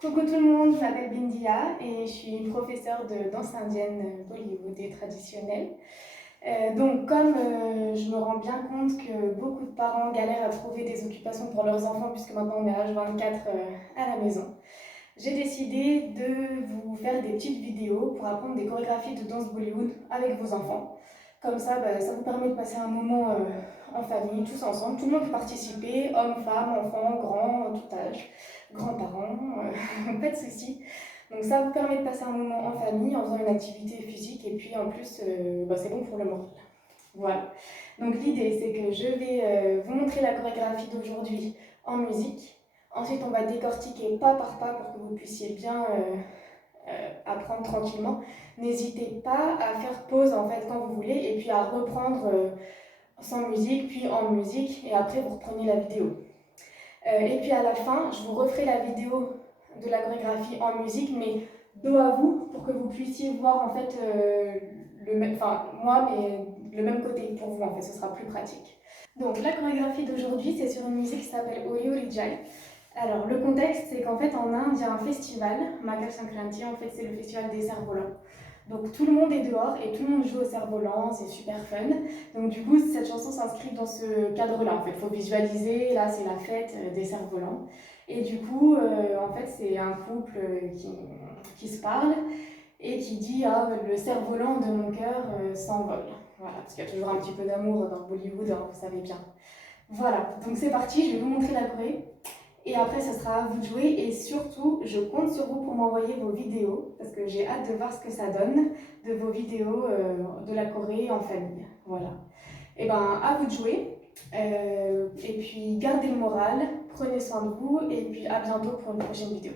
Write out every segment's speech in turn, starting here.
Coucou tout le monde, je m'appelle Bindia et je suis professeure de danse indienne bollywoodée traditionnelle. Comme je me rends bien compte que beaucoup de parents galèrent à trouver des occupations pour leurs enfants puisque maintenant on est H24 à la maison, j'ai décidé de vous faire des petites vidéos pour apprendre des chorégraphies de danse Bollywood avec vos enfants. Comme ça, ça vous permet de passer un moment en famille, tous ensemble. Tout le monde peut participer, hommes, femmes, enfants, grands, tout âge, grands-parents, pas de soucis. Donc ça vous permet de passer un moment en famille en faisant une activité physique et puis en plus, c'est bon pour le moral. Voilà. Donc l'idée, c'est que je vais vous montrer la chorégraphie d'aujourd'hui en musique. Ensuite, on va décortiquer pas par pas pour que vous puissiez bien apprendre tranquillement. N'hésitez pas à faire pause en fait quand vous voulez et puis à reprendre sans musique, puis en musique et après vous reprenez la vidéo. Et puis à la fin, je vous referai la vidéo de la chorégraphie en musique, mais dos à vous pour que vous puissiez voir en fait moi, mais le même côté pour vous en fait, ce sera plus pratique. Donc la chorégraphie d'aujourd'hui, c'est sur une musique qui s'appelle Oyo Rijai. Alors, le contexte, c'est qu'en fait, en Inde, il y a un festival, Makar Sankranti, en fait, c'est le festival des cerfs-volants. Donc, tout le monde est dehors et tout le monde joue au cerf-volant, c'est super fun. Donc, du coup, cette chanson s'inscrit dans ce cadre-là. En fait, il faut visualiser, là, c'est la fête des cerfs-volants. Et du coup, en fait, c'est un couple qui se parle et qui dit ah, le cerf-volant de mon cœur s'envole. Voilà, parce qu'il y a toujours un petit peu d'amour dans Bollywood, hein, vous savez bien. Voilà, donc c'est parti, je vais vous montrer la choré. Et après, ce sera à vous de jouer et surtout, je compte sur vous pour m'envoyer vos vidéos parce que j'ai hâte de voir ce que ça donne de vos vidéos de la Corée en famille. Voilà. Et ben, à vous de jouer. Et puis, gardez le moral, prenez soin de vous et puis à bientôt pour une prochaine vidéo.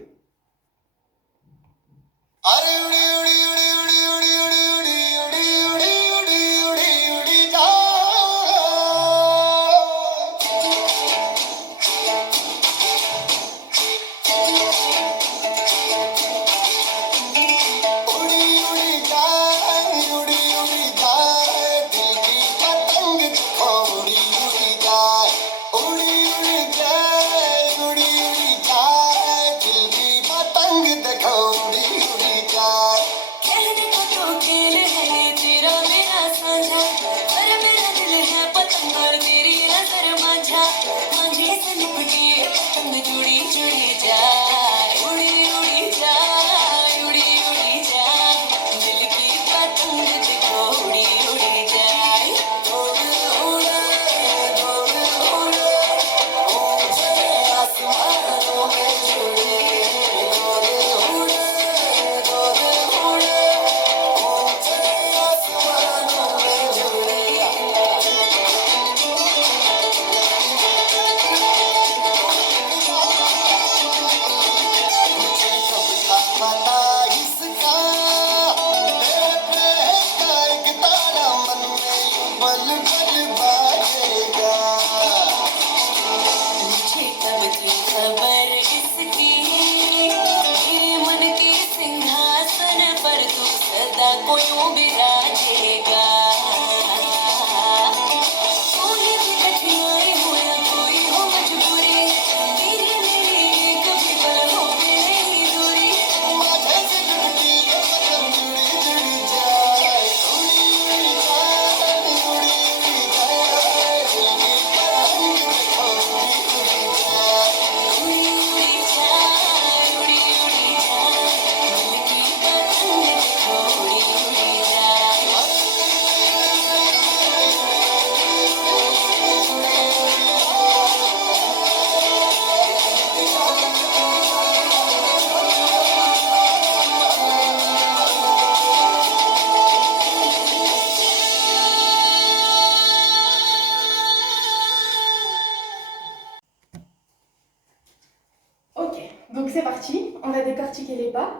Ok, donc c'est parti, on va décortiquer les pas.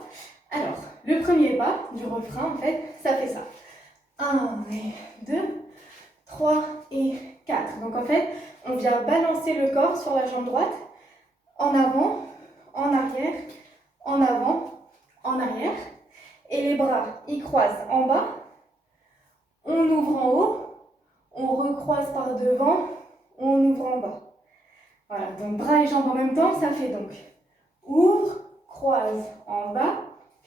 Alors, le premier pas du refrain, en fait, ça fait ça. 1 et 2, 3 et 4. Donc en fait, on vient balancer le corps sur la jambe droite, en avant, en arrière, en avant, en arrière. Et les bras, ils croisent en bas, on ouvre en haut, on recroise par devant, on ouvre en bas. Voilà, donc bras et jambes en même temps, ça fait donc ouvre, croise, croise en bas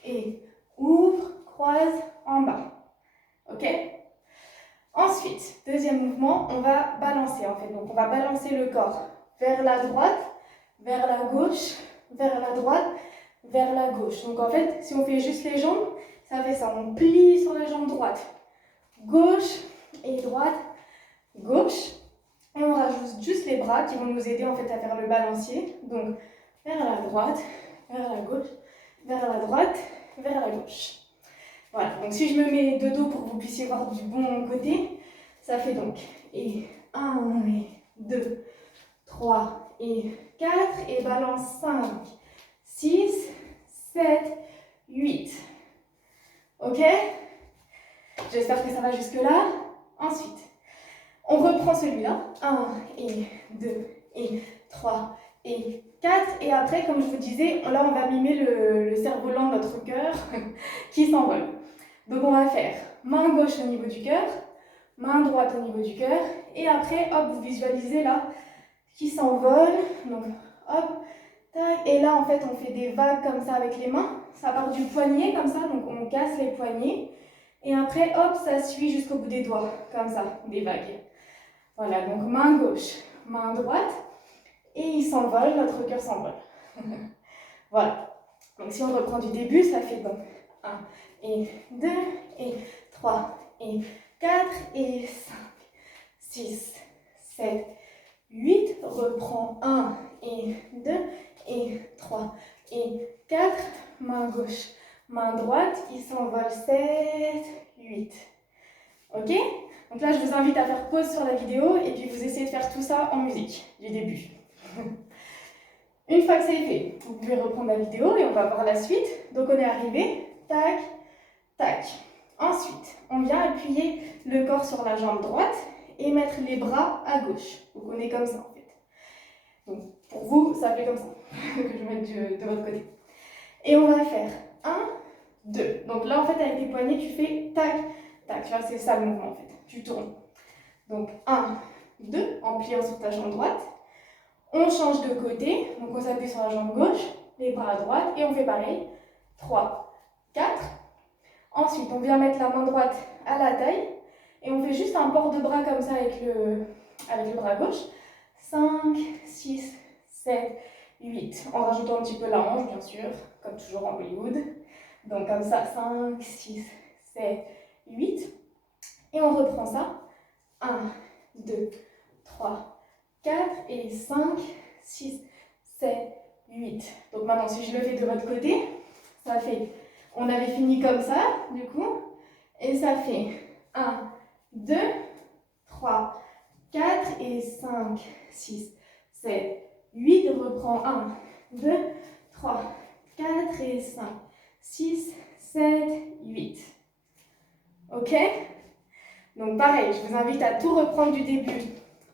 et ouvre, croise en bas. Ok? Ensuite, deuxième mouvement, on va balancer en fait. Donc on va balancer le corps vers la droite, vers la gauche, vers la droite, vers la gauche. Donc en fait, si on fait juste les jambes, ça fait ça. On plie sur la jambe droite, gauche et droite, gauche. Et on rajoute juste les bras qui vont nous aider en fait à faire le balancier. Donc vers la droite, vers la gauche, vers la droite, vers la gauche. Voilà, donc si je me mets de dos pour que vous puissiez voir du bon côté, ça fait donc et 1 et 2, 3 et 4 et balance 5, 6, 7, 8. Ok? J'espère que ça va jusque là. Ensuite, on reprend celui-là. 1 et 2 et 3 et 4. Et après, comme je vous disais, là on va mimer le cerf-volant de notre cœur qui s'envole. Donc on va faire main gauche au niveau du cœur, main droite au niveau du cœur. Et après, hop, vous visualisez là qui s'envole. Donc hop, tac. Et là en fait on fait des vagues comme ça avec les mains. Ça part du poignet comme ça, donc on casse les poignets. Et après, hop, ça suit jusqu'au bout des doigts, comme ça, des vagues. Voilà, donc main gauche, main droite, et il s'envole, notre cœur s'envole. Voilà. Donc si on reprend du début, ça fait donc 1 et 2 et 3 et 4 et 5, 6, 7, 8. Reprend 1 et 2 et 3 et 4. Main gauche, main droite, il s'envole 7, 8. Ok? Donc là, je vous invite à faire pause sur la vidéo et puis vous essayez de faire tout ça en musique, du début. Une fois que c'est fait, vous pouvez reprendre la vidéo et on va voir la suite. Donc on est arrivé, tac, tac. Ensuite, on vient appuyer le corps sur la jambe droite et mettre les bras à gauche. Donc on est comme ça en fait. Donc pour vous, ça fait comme ça, que je vais mettre de votre côté. Et on va faire 1, 2. Donc là, en fait, avec tes poignets, tu fais tac, tac. Tu vois, c'est ça le mouvement, en fait. Tu tournes. Donc 1, 2, en pliant sur ta jambe droite. On change de côté. Donc on s'appuie sur la jambe gauche, les bras à droite, et on fait pareil. 3, 4. Ensuite, on vient mettre la main droite à la taille. Et on fait juste un port de bras comme ça avec le bras gauche. 5, 6, 7, 8. En rajoutant un petit peu la hanche, bien sûr, comme toujours en Hollywood. Donc comme ça, 5, 6, 7, 8. Et on reprend ça. 1, 2, 3, 4 et 5, 6, 7, 8. Donc maintenant, si je le fais de votre côté, ça fait... On avait fini comme ça, du coup. Et ça fait 1, 2, 3, 4 et 5, 6, 7, 8. On reprend 1, 2, 3, 4 et 5, 6, 7, 8. Ok? Donc pareil, je vous invite à tout reprendre du début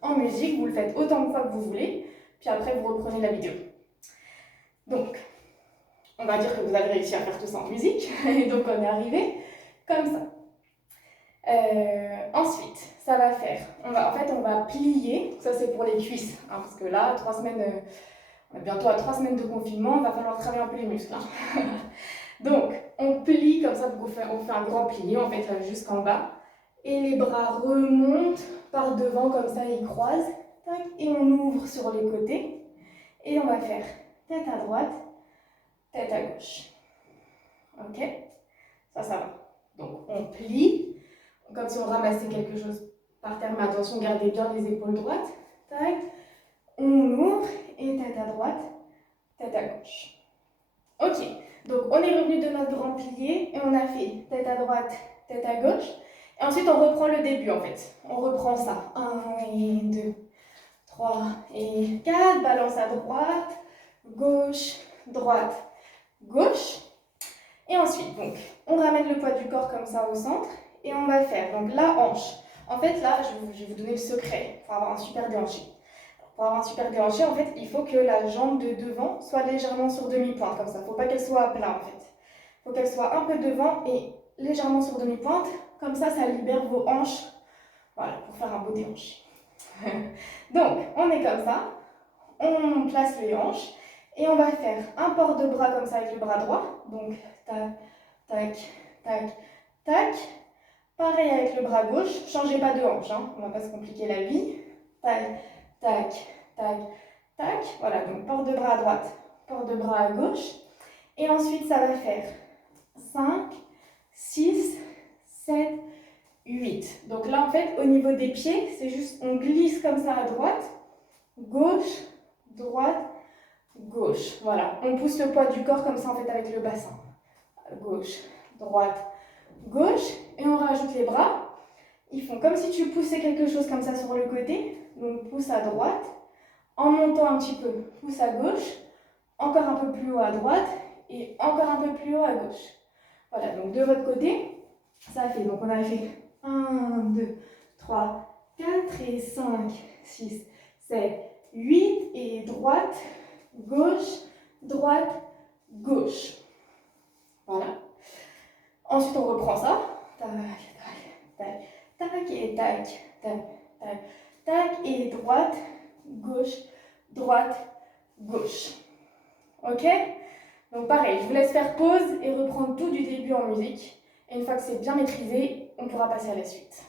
en musique. Vous le faites autant de fois que vous voulez. Puis après, vous reprenez la vidéo. Donc, on va dire que vous avez réussi à faire tout ça en musique. Et donc, on est arrivé comme ça. Ensuite, ça va faire, on va plier, ça c'est pour les cuisses, hein, parce que là, 3 semaines, on est bientôt à 3 semaines de confinement, il va falloir travailler un peu les muscles. Hein. Donc, on plie comme ça, on fait un grand plié, on fait jusqu'en bas, et les bras remontent par devant, comme ça, ils croisent, tac, et on ouvre sur les côtés, et on va faire tête à droite, tête à gauche. Ok? Ça va. Donc, on plie, comme si on ramassait quelque chose par terre, mais attention, gardez bien les épaules droites. Tac. On ouvre et tête à droite, tête à gauche. Ok, donc on est revenu de notre grand plié et on a fait tête à droite, tête à gauche. Et ensuite, on reprend le début en fait. On reprend ça. 1 et 2, 3 et 4. Balance à droite, gauche, droite, gauche. Et ensuite, donc, on ramène le poids du corps comme ça au centre. Et on va faire donc la hanche. En fait, là, je vais vous donner le secret pour avoir un super déhanché. Pour avoir un super déhanché, en fait, il faut que la jambe de devant soit légèrement sur demi-pointe, comme ça. Il ne faut pas qu'elle soit à plat, en fait. Il faut qu'elle soit un peu devant et légèrement sur demi-pointe. Comme ça libère vos hanches. Voilà, pour faire un beau déhanché. Donc, on est comme ça. On place les hanches. Et on va faire un port de bras comme ça avec le bras droit. Donc, tac, tac, tac, tac. Pareil avec le bras gauche. Changez pas de hanche, hein. On va pas se compliquer la vie. Tac, tac, tac, tac. Voilà, donc port de bras à droite, port de bras à gauche. Et ensuite, ça va faire 5, 6, 7, 8. Donc là, en fait, au niveau des pieds, c'est juste, on glisse comme ça à droite, gauche, droite, gauche. Voilà, on pousse le poids du corps comme ça, en fait, avec le bassin. Gauche, droite, gauche. Et on rajoute les bras. Ils font comme si tu poussais quelque chose comme ça sur le côté. Donc, pousse à droite. En montant un petit peu, pousse à gauche. Encore un peu plus haut à droite. Et encore un peu plus haut à gauche. Voilà, donc de votre côté, ça fait. Donc, on a fait 1, 2, 3, 4 et 5, 6, 7, 8. Et droite, gauche, droite, gauche. Voilà. Ensuite, on reprend ça. Tac, tac, tac, tac, et tac, tac, tac, tac, et droite, gauche, droite, gauche. Ok? Donc pareil, je vous laisse faire pause et reprendre tout du début en musique. Et une fois que c'est bien maîtrisé, on pourra passer à la suite.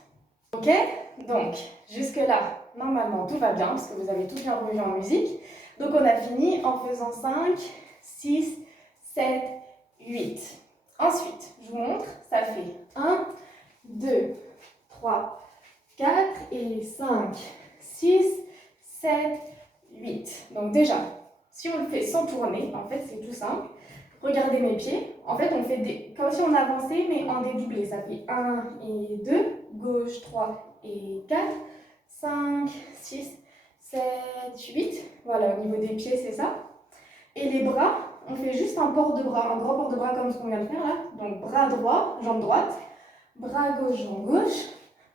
Ok? Donc, jusque-là, normalement, tout va bien, parce que vous avez tout bien revu en musique. Donc, on a fini en faisant 5, 6, 7, 8. Ensuite, je vous montre, ça fait 1, 2, 3, 4 et 5, 6, 7, 8. Donc déjà, si on le fait sans tourner, en fait c'est tout simple. Regardez mes pieds. En fait, on fait comme si on avançait, mais en dédoublé. Ça fait 1 et 2, gauche, 3 et 4, 5, 6, 7, 8. Voilà, au niveau des pieds, c'est ça. Et les bras, on fait juste un port de bras, un grand port de bras comme ce qu'on vient de faire là. Donc bras droit, jambe droite, bras gauche, jambe gauche,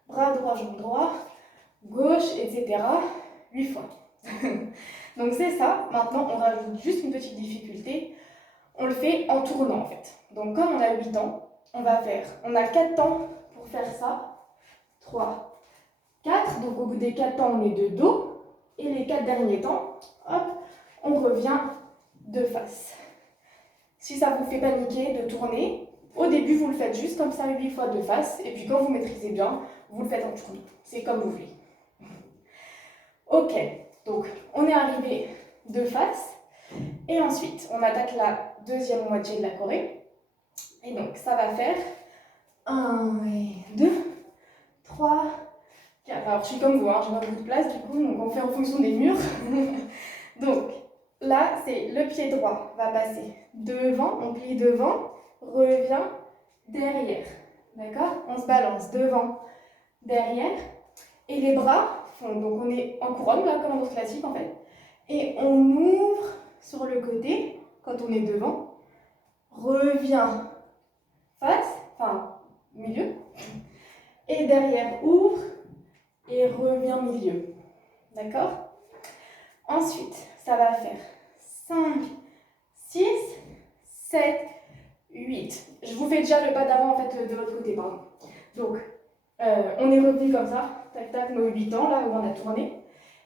bras droit, jambe droite, gauche, etc. 8 fois. Donc c'est ça. Maintenant, on rajoute juste une petite difficulté. On le fait en tournant en fait. Donc comme on a 8 temps, on a 4 temps pour faire ça. 3, 4. Donc au bout des 4 temps, on est de dos. Et les 4 derniers temps, hop, on revient de face. Si ça vous fait paniquer de tourner, au début vous le faites juste comme ça 8 fois de face, et puis quand vous maîtrisez bien, vous le faites en tournant. C'est comme vous voulez. Ok, donc on est arrivé de face, et ensuite on attaque la deuxième moitié de la choré. Et donc ça va faire 1 et 2, 3, 4. Alors je suis comme vous, hein, j'ai pas beaucoup de place du coup, donc on fait en fonction des murs. Donc là, c'est le pied droit va passer devant, on plie devant, revient derrière. D'accord? On se balance devant, derrière. Et les bras font, donc on est en couronne, là, comme en danse classique en fait. Et on ouvre sur le côté, quand on est devant, revient face, enfin milieu. Et derrière, ouvre et revient milieu. D'accord? Ensuite, ça va faire 5, 6, 7, 8. Je vous fais déjà le pas d'avant en fait de votre côté, pardon. Donc, on est revenu comme ça, tac tac, nos 8 temps là où on a tourné.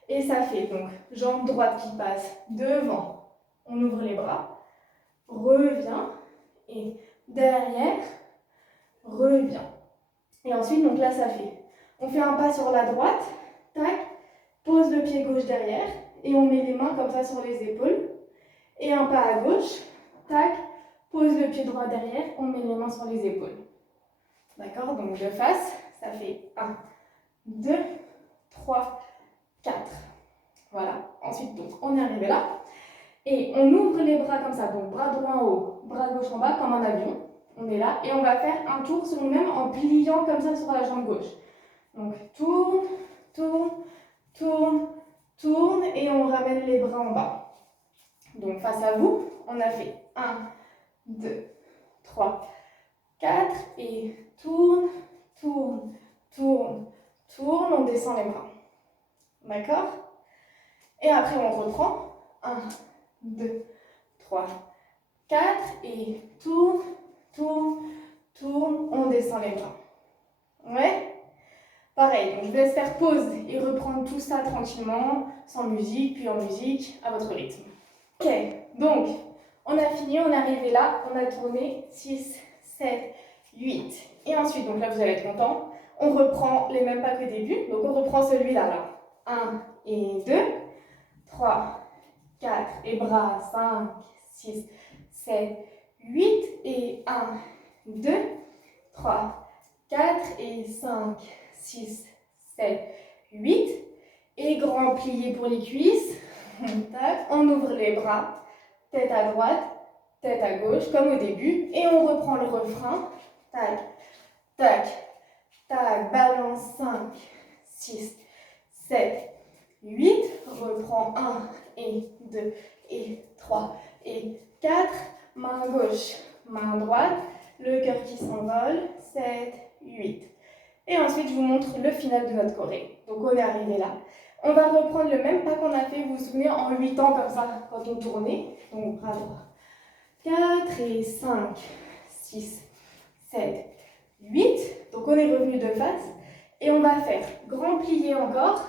Et ça fait donc jambe droite qui passe devant, on ouvre les bras, revient, et derrière, revient. Et ensuite, donc là ça fait, on fait un pas sur la droite, tac, pose le pied gauche derrière, et on met les mains comme ça sur les épaules. Et un pas à gauche, tac, pose le pied droit derrière, on met les mains sur les épaules. D'accord? Donc de face, ça fait 1, 2, 3, 4. Voilà. Ensuite, donc, on est arrivé là. Et on ouvre les bras comme ça. Donc bras droit en haut, bras gauche en bas, comme un avion. On est là. Et on va faire un tour sur nous-mêmes en pliant comme ça sur la jambe gauche. Donc tourne, tourne, tourne, tourne. Et on ramène les bras en bas. Donc face à vous, on a fait 1, 2, 3, 4 et tourne, tourne, tourne, tourne, on descend les bras. D'accord? Et après on reprend. 1, 2, 3, 4 et tourne, tourne, tourne, on descend les bras. Ouais? Pareil, donc je vous laisse faire pause et reprendre tout ça tranquillement, sans musique, puis en musique, à votre rythme. Ok, Donc, on a fini, on est arrivé là, on a tourné 6, 7, 8. Et ensuite, donc là vous allez être content, on reprend les mêmes pas qu'au début. Donc on reprend celui-là là. 1 et 2, 3, 4 et bras, 5, 6, 7, 8 et 1, 2, 3, 4 et 5, 6, 7, 8. Et grand plié pour les cuisses. On ouvre les bras, tête à droite, tête à gauche, comme au début. Et on reprend le refrain. Tac, tac, tac, balance 5, 6, 7, 8. Reprend 1 et 2 et 3 et 4. Main gauche, main droite. Le cœur qui s'envole. 7, 8. Et ensuite, je vous montre le final de notre choré. Donc, on est arrivé là. On va reprendre le même pas qu'on a fait, vous vous souvenez, en 8 ans comme ça, quand on tournait. Donc, bras droit. 4 et 5, 6, 7, 8. Donc, on est revenu de face. Et on va faire grand plié encore.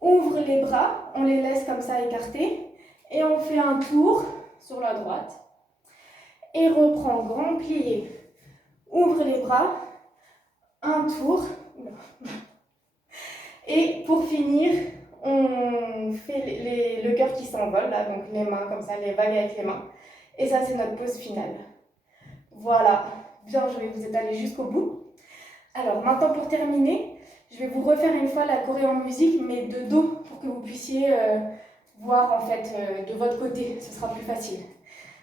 Ouvre les bras, on les laisse comme ça écartés. Et on fait un tour sur la droite. Et reprend grand plié. Ouvre les bras. Un tour. Et pour finir, on fait le cœur qui s'envole, là, donc les mains comme ça, les vagues avec les mains. Et ça, c'est notre pause finale. Voilà, bien joué, vous êtes allés jusqu'au bout. Alors maintenant, pour terminer, je vais vous refaire une fois la choré en musique, mais de dos, pour que vous puissiez voir en fait de votre côté, ce sera plus facile.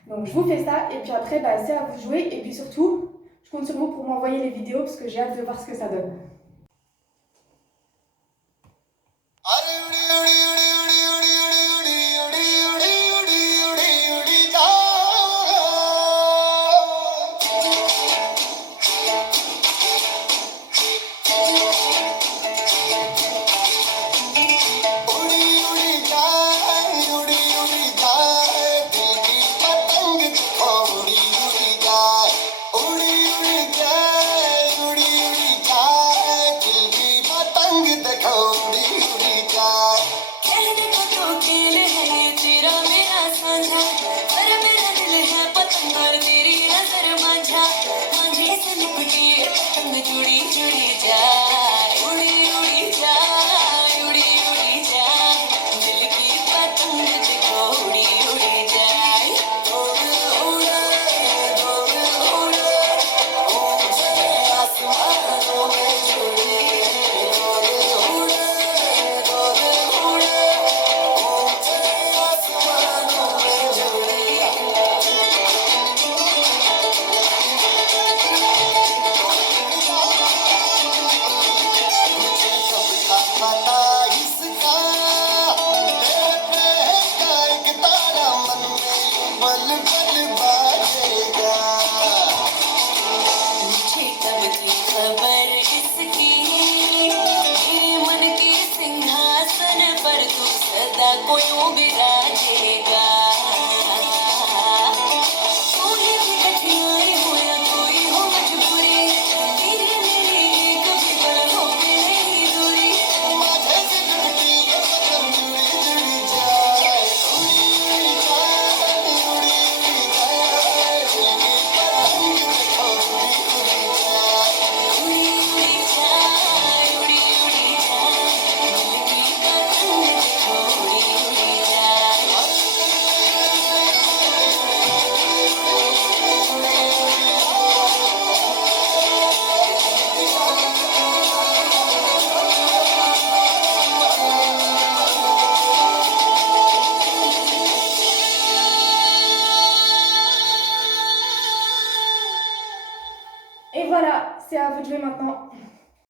Donc je vous fais ça, et puis après, bah, c'est à vous de jouer, et puis surtout, je compte sur vous pour m'envoyer les vidéos, parce que j'ai hâte de voir ce que ça donne. Et voilà, c'est à vous de jouer maintenant.